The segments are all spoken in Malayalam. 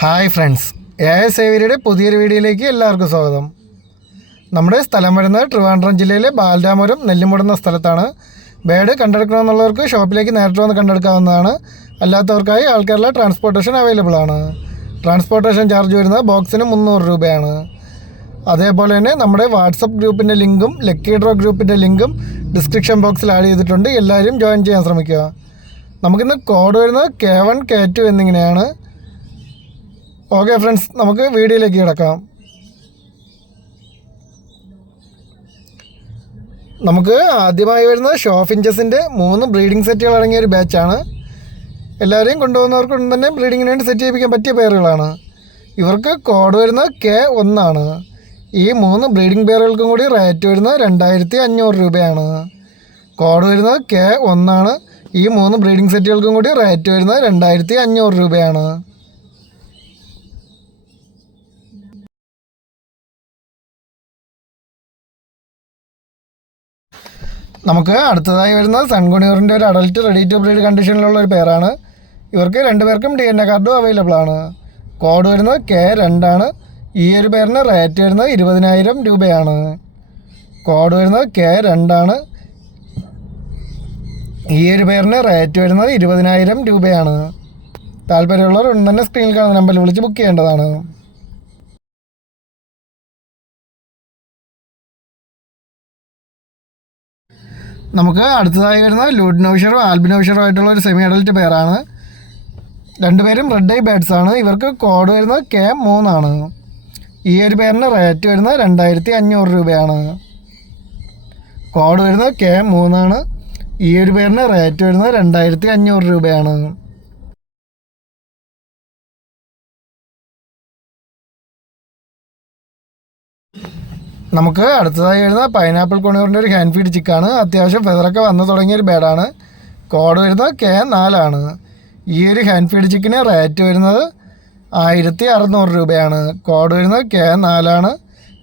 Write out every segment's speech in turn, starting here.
ഹായ് ഫ്രണ്ട്സ്, സേവരിയുടെ പുതിയൊരു വീഡിയോയിലേക്ക് എല്ലാവർക്കും സ്വാഗതം. നമ്മുടെ സ്ഥലം വരുന്നത് ട്രിവാൻഡ്രം ജില്ലയിലെ ബാലരാമപുരം നെല്ലിമുട് എന്ന സ്ഥലത്താണ്. ബേഡ് കണ്ടെടുക്കണമെന്നുള്ളവർക്ക് ഷോപ്പിലേക്ക് നേരിട്ട് വന്ന് കണ്ടെടുക്കാവുന്നതാണ്. അല്ലാത്തവർക്കായി ആൾക്കാരുടെ ട്രാൻസ്പോർട്ടേഷൻ അവൈലബിൾ ആണ്. ട്രാൻസ്പോർട്ടേഷൻ ചാർജ് വരുന്നത് ബോക്സിന് 300 രൂപയാണ്. അതേപോലെ തന്നെ നമ്മുടെ വാട്സപ്പ് ഗ്രൂപ്പിൻ്റെ ലിങ്കും ലക്കി ഡ്രോ ഗ്രൂപ്പിൻ്റെ ലിങ്കും ഡിസ്ക്രിപ്ഷൻ ബോക്സിൽ ആഡ് ചെയ്തിട്ടുണ്ട്. എല്ലാവരും ജോയിൻ ചെയ്യാൻ ശ്രമിക്കുക. നമുക്കിന്ന് കോഡ് വരുന്നത് K1 K2 എന്നിങ്ങനെയാണ്. ഓക്കെ ഫ്രണ്ട്സ്, നമുക്ക് വീഡിയോയിലേക്ക് കിടക്കാം. നമുക്ക് ആദ്യമായി വരുന്നത് ഷോഫിഞ്ചസിൻ്റെ 3 ബ്രീഡിംഗ് സെറ്റുകൾ അടങ്ങിയ ഒരു ബാച്ചാണ്. എല്ലാവരെയും കൊണ്ടുപോകുന്നവർക്കും തന്നെ ബ്രീഡിങ്ങിന് വേണ്ടി സെറ്റ് ചെയ്യിപ്പിക്കാൻ പറ്റിയ പേരുകളാണ്. ഇവർക്ക് കോഡ് വരുന്നത് K1 ആണ്. ഈ 3 ബ്രീഡിംഗ് പേരുകൾക്കും കൂടി റേറ്റ് വരുന്നത് 2500 രൂപയാണ്. കോഡ് വരുന്നത് K1 ആണ്. ഈ 3 ബ്രീഡിംഗ് സെറ്റുകൾക്കും കൂടി റേറ്റ് വരുന്നത് 2500 രൂപയാണ്. നമുക്ക് അടുത്തതായി വരുന്നത് സൺകുണിയൂറിൻ്റെ ഒരു അഡൽട്ട് റെഡി ടു ബ്രീഡ് കണ്ടീഷനിലുള്ള ഒരു പേരാണ്. ഇവർക്ക് 2 പേർക്കും DNA കാർഡും അവൈലബിൾ ആണ്. കോഡ് വരുന്നത് K2 ആണ്. ഈ ഒരു പേരിന് റേറ്റ് വരുന്നത് 20,000 രൂപയാണ്. കോഡ് വരുന്നത് K2 ആണ്. ഈ ഒരു പേരിന് റേറ്റ് വരുന്നത് 20,000 രൂപയാണ്. താല്പര്യമുള്ളവർ ഉടൻ തന്നെ സ്ക്രീനിൽ കാണുന്ന നമ്പറിൽ വിളിച്ച് ബുക്ക് ചെയ്യേണ്ടതാണ്. നമുക്ക് അടുത്തതായി വരുന്നത് ലൂഡ്നോഷറും ആൽബിനോഷറും ആയിട്ടുള്ള ഒരു സെമി അഡൽറ്റ് പേരാണ്. 2 പേരും റെഡ് ഐ ബേഡ്സ് ആണ്. ഇവർക്ക് കോഡ് വരുന്നത് K3 ആണ്. ഈ ഒരു പേരിന് റേറ്റ് വരുന്നത് 2500 രൂപയാണ്. കോഡ് വരുന്നത് K3 ആണ്. ഈ ഒരു പേരിന് റേറ്റ് വരുന്നത് 2500 രൂപയാണ്. നമുക്ക് അടുത്തതായി വരുന്ന പൈനാപ്പിൾ കൊണിയൂറിൻ്റെ ഒരു ഹാൻഡ് ഫീഡ് ചിക്കാണ്. അത്യാവശ്യം ഫെദറൊക്കെ വന്നു തുടങ്ങിയൊരു ബേഡാണ്. കോഡ് വരുന്നത് K4 ആണ്. ഈ ഒരു ഹാൻഡ് ഫീഡ് ചിക്കിന് റേറ്റ് വരുന്നത് 1600 രൂപയാണ്. കോഡ് വരുന്നത് K4 ആണ്.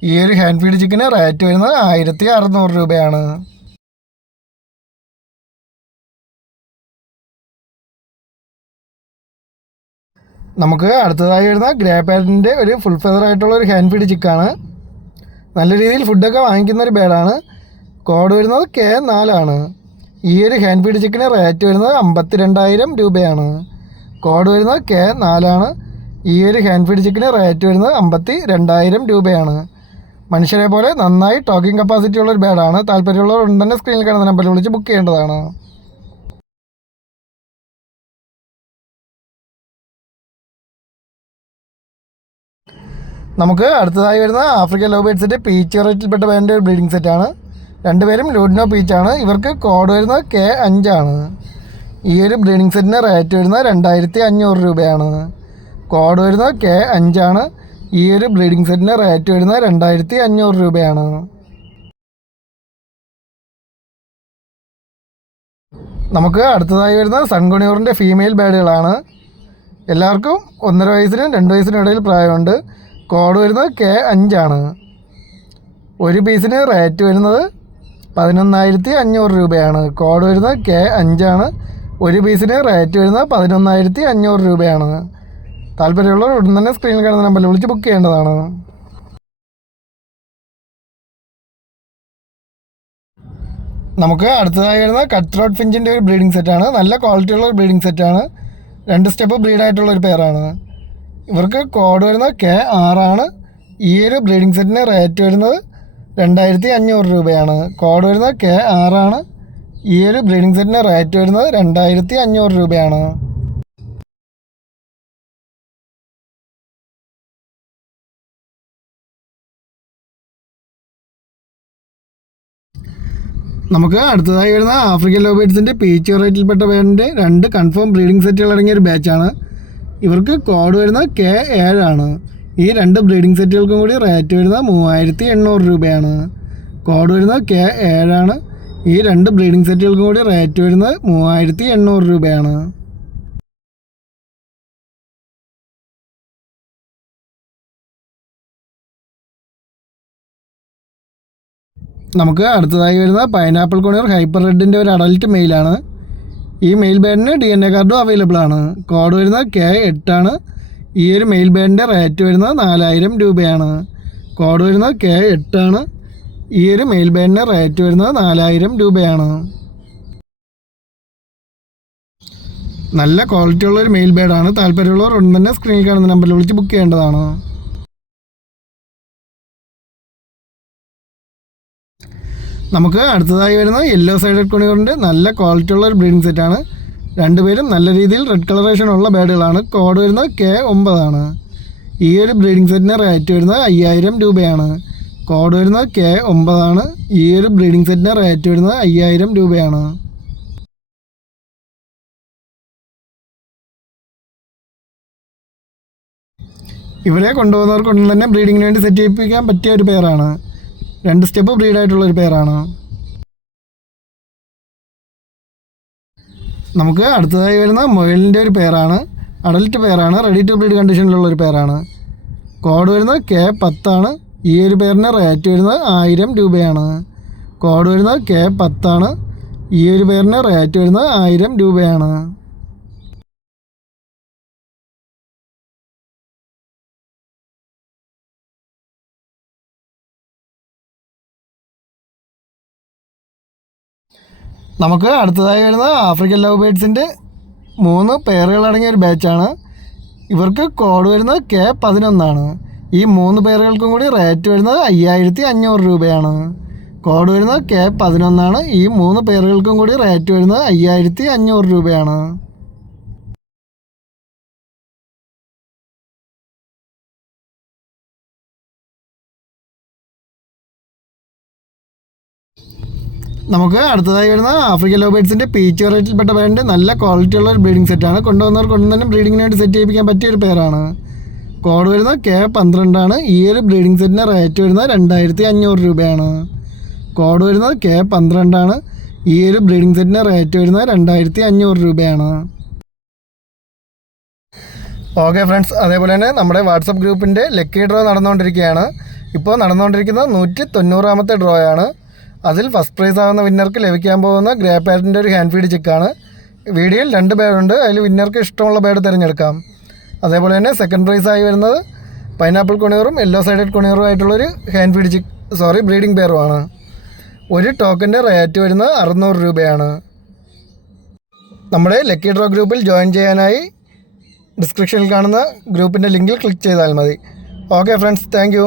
ഈ ഒരു ഹാൻഡ് ഫീഡ് ചിക്കിന് റേറ്റ് വരുന്നത് 1600 രൂപയാണ്. നമുക്ക് അടുത്തതായി വരുന്ന ഗ്രേ പാറ്റിൻ്റെ ഒരു ഫുൾ ഫെദർ ആയിട്ടുള്ള ഒരു ഹാൻഡ് ഫീഡ് ചിക്കാണ്. നല്ല രീതിയിൽ ഫുഡൊക്കെ വാങ്ങിക്കുന്ന ഒരു ബേഡാണ്. കോഡ് വരുന്നത് K4 ആണ്. ഈ ഒരു ഹാൻഡ് ഫീഡ് ചിക്കന് റേറ്റ് വരുന്നത് 52,000 രൂപയാണ്. കോഡ് വരുന്നത് K4 ആണ്. ഈ ഒരു ഹാൻഡ് ഫീഡ് ചിക്കന് റേറ്റ് വരുന്നത് 52,000 രൂപയാണ്. മനുഷ്യരെ പോലെ നന്നായി ടോക്കിംഗ് കപ്പാസിറ്റി ഉള്ളൊരു ബേഡാണ്. താല്പര്യമുള്ളവർ ഉടൻ തന്നെ സ്ക്രീനിൽ കാണുന്ന നമ്പറിൽ വിളിച്ച് ബുക്ക് ചെയ്യേണ്ടതാണ്. നമുക്ക് അടുത്തതായി വരുന്ന ആഫ്രിക്കൻ ലവ് ബേഡ്സിൻ്റെ പീച്ച് വെറൈറ്റിയിൽപ്പെട്ട ബേഡിൻ്റെ ഒരു ബ്രീഡിംഗ് സെറ്റാണ്. 2 പേരും ലൂഡിനോ പീച്ചാണ്. ഇവർക്ക് കോഡ് വരുന്നത് K5 ആണ്. ഈ ഒരു ബ്രീഡിംഗ് സെറ്റിന് റേറ്റ് വരുന്നത് 2500 രൂപയാണ്. കോഡ് വരുന്നത് K5 ആണ്. ഈ ഒരു ബ്രീഡിംഗ് സെറ്റിന് റേറ്റ് വരുന്നത് 2500 രൂപയാണ്. നമുക്ക് അടുത്തതായി വരുന്നത് സൺകുണിയൂറിൻ്റെ ഫീമെയിൽ ബേഡുകളാണ്. എല്ലാവർക്കും 1.5 വയസ്സിനും 2 വയസ്സിനും ഇടയിൽ പ്രായമുണ്ട്. കോഡ് വരുന്നത് K5 ആണ്. ഒരു പീസിന് റേറ്റ് വരുന്നത് 11,500 രൂപയാണ്. കോഡ് വരുന്നത് K5 ആണ്. ഒരു പീസിന് റേറ്റ് വരുന്നത് 11,500 രൂപയാണ്. താല്പര്യമുള്ളവർ ഉടൻ തന്നെ സ്ക്രീനിൽ കാണുന്ന നമ്പറിൽ വിളിച്ച് ബുക്ക് ചെയ്യേണ്ടതാണ്. നമുക്ക് അടുത്തതായി വരുന്ന കട്ട് ത്രോട്ട് ഫിഞ്ചിൻ്റെ ഒരു ബ്രീഡിംഗ് സെറ്റാണ്. നല്ല ക്വാളിറ്റിയുള്ള ഒരു ബ്രീഡിംഗ് സെറ്റാണ്. 2 സ്റ്റെപ്പ് ബ്രീഡായിട്ടുള്ളൊരു പേരാണ്. ഇവർക്ക് കോഡ് വരുന്നത് K6 ആണ്. ഈ ഒരു ബ്രീഡിംഗ് സെറ്റിന് റേറ്റ് വരുന്നത് 2500 രൂപയാണ്. കോഡ് വരുന്നത് K6 ആണ്. ഈ ഒരു ബ്രീഡിംഗ് സെറ്റിന് റേറ്റ് വരുന്നത് 2500 രൂപയാണ്. നമുക്ക് അടുത്തതായി വരുന്ന ആഫ്രിക്കൻ ലവ് ബേഡ്സിൻ്റെ പീച്ച് വെറൈറ്റിയിൽപ്പെട്ട ബേഡിൻ്റെ 2 കൺഫേം ബ്രീഡിംഗ് സെറ്റുകൾ അടങ്ങിയ ഒരു ബാച്ചാണ്. ഇവർക്ക് കോഡ് വരുന്നത് K7 ആണ്. ഈ 2 ബ്രീഡിംഗ് സെറ്റുകൾക്കും കൂടി റേറ്റ് വരുന്നത് 3800 രൂപയാണ്. കോഡ് വരുന്നത് K7 ആണ്. ഈ 2 ബ്രീഡിംഗ് സെറ്റുകൾക്കും കൂടി റേറ്റ് വരുന്നത് 3800 രൂപയാണ്. നമുക്ക് അടുത്തതായി വരുന്ന പൈനാപ്പിൾ കൊണിയൂർ ഹൈപ്പർ റെഡിൻ്റെ ഒരു അഡൽട്ട് മെയിലാണ്. ഈ മെയിൽ ബേഡിന് DNA കാർഡും അവൈലബിൾ ആണ്. കോഡ് വരുന്നത് K8 ആണ്. ഈ ഒരു മെയിൽ ബേഡിൻ്റെ റേറ്റ് വരുന്നത് 4000 രൂപയാണ്. കോഡ് വരുന്നത് K8 ആണ്. ഈ ഒരു മെയിൽ ബേഡിൻ്റെ റേറ്റ് വരുന്നത് 4000 രൂപയാണ്. നല്ല ക്വാളിറ്റി ഉള്ളൊരു മെയിൽ ബേഡാണ്. താല്പര്യമുള്ളവർ ഉടൻ തന്നെ സ്ക്രീനിൽ കാണുന്ന നമ്പറിൽ വിളിച്ച് ബുക്ക് ചെയ്യേണ്ടതാണ്. നമുക്ക് അടുത്തതായി വരുന്ന യെല്ലോ സൈഡഡ് കൊണിയൂറിൻ്റെ നല്ല ക്വാളിറ്റി ഉള്ള ഒരു ബ്രീഡിംഗ് സെറ്റാണ്. രണ്ടുപേരും നല്ല രീതിയിൽ റെഡ് കളറേഷൻ ഉള്ള ബേഡുകളാണ്. കോഡ് വരുന്നത് K9 ആണ്. ഈ ഒരു ബ്രീഡിംഗ് സെറ്റിന് റേറ്റ് വരുന്നത് 5000 രൂപയാണ്. കോഡ് വരുന്നത് K9 ആണ്. ഈ ഒരു ബ്രീഡിംഗ് സെറ്റിന് റേറ്റ് വരുന്നത് 5000 രൂപയാണ്. ഇവരെ കൊണ്ടുപോകുന്നവർക്ക് ഉടൻ തന്നെ ബ്രീഡിങ്ങിന് വേണ്ടി സെറ്റ് ചെയ്യിപ്പിക്കാൻ പറ്റിയ ഒരു പെയറാണ്. 2 സ്റ്റെപ്പ് ബ്രീഡായിട്ടുള്ളൊരു പെയറാണ്. നമുക്ക് അടുത്തതായി വരുന്ന മൊയലിൻ്റെ ഒരു പെയറാണ്. അഡൽട്ട് പെയറാണ്. റെഡി ടു ബ്രീഡ് കണ്ടീഷനിലുള്ള ഒരു പെയറാണ്. കോഡ് വരുന്നത് K10 ആണ്. ഈ ഒരു പെയറിന് റേറ്റ് വരുന്നത് 1000 രൂപയാണ്. കോഡ് വരുന്നത് K10 ആണ്. ഈ ഒരു പെയറിന് റേറ്റ് വരുന്നത് 1000 രൂപയാണ്. നമുക്ക് അടുത്തതായി വരുന്നത് ആഫ്രിക്കൻ ലവ് ബേഡ്സിൻ്റെ 3 പെയറുകളടങ്ങിയ ഒരു ബാച്ചാണ്. ഇവർക്ക് കോഡ് വരുന്നത് K11 ആണ്. ഈ 3 പെയറുകൾക്കും കൂടി റേറ്റ് വരുന്നത് 5500 രൂപയാണ്. കോഡ് വരുന്നത് K11 ആണ്. ഈ 3 പെയറുകൾക്കും കൂടി റേറ്റ് വരുന്നത് 5500 രൂപയാണ്. നമുക്ക് അടുത്തതായി വരുന്ന ആഫ്രിക്കൻ ലവ് ബേഡ്സിൻ്റെ പീച്ച് വെറൈറ്റിയിൽപ്പെട്ട പേരിൻ്റെ നല്ല ക്വാളിറ്റി ഉള്ള ഒരു ബ്രീഡിംഗ് സെറ്റാണ്. കൊണ്ടുവന്നവർക്ക് കൊണ്ട് തന്നെ ബ്രീഡിങ്ങിന് വേണ്ടി സെറ്റ് ചെയ്യിപ്പിക്കാൻ പറ്റിയ ഒരു പെയറാണ്. കോഡ് വരുന്നത് K12 ആണ്. ഈ ഒരു ബ്രീഡിംഗ് സെറ്റിന് റേറ്റ് വരുന്നത് 2500 രൂപയാണ്. കോഡ് വരുന്നത് K12 ആണ്. ഈ ഒരു ബ്രീഡിംഗ് സെറ്റിന് റേറ്റ് വരുന്നത് 2500 രൂപയാണ്. ഓക്കെ ഫ്രണ്ട്സ്, അതേപോലെ തന്നെ നമ്മുടെ വാട്സപ്പ് ഗ്രൂപ്പിൻ്റെ ലക്കി ഡ്രോ നടന്നുകൊണ്ടിരിക്കുകയാണ്. ഇപ്പോൾ നടന്നുകൊണ്ടിരിക്കുന്നത് 190ാമത്തെ ഡ്രോ ആണ്. അതിൽ ഫസ്റ്റ് പ്രൈസ് ആകുന്ന വിന്നർക്ക് ലഭിക്കാൻ പോകുന്ന ഗ്രേ പാരറ്റിൻ്റെ ഒരു ഹാൻഡ് ഫീഡ് ചെക്കാണ്. വീഡിയോയിൽ 2 ബേഡുണ്ട്. അതിൽ വിന്നർക്ക് ഇഷ്ടമുള്ള ബേഡ് തിരഞ്ഞെടുക്കാം. അതേപോലെ തന്നെ സെക്കൻഡ് പ്രൈസ് ആയി വരുന്നത് പൈനാപ്പിൾ കൊണിയൂറും യെല്ലോ സൈഡഡ് കൊണിയൂറും ആയിട്ടുള്ളൊരു ഹാൻഡ് ഫീഡ് ബ്രീഡിംഗ് പെയറുമാണ്. ഒരു ടോക്കൻ്റെ റേറ്റ് വരുന്നത് 600 രൂപയാണ്. നമ്മുടെ ലക്കി ഡ്രോ ഗ്രൂപ്പിൽ ജോയിൻ ചെയ്യാനായി ഡിസ്ക്രിപ്ഷനിൽ കാണുന്ന ഗ്രൂപ്പിൻ്റെ ലിങ്കിൽ ക്ലിക്ക് ചെയ്താൽ മതി. Okay friends, thank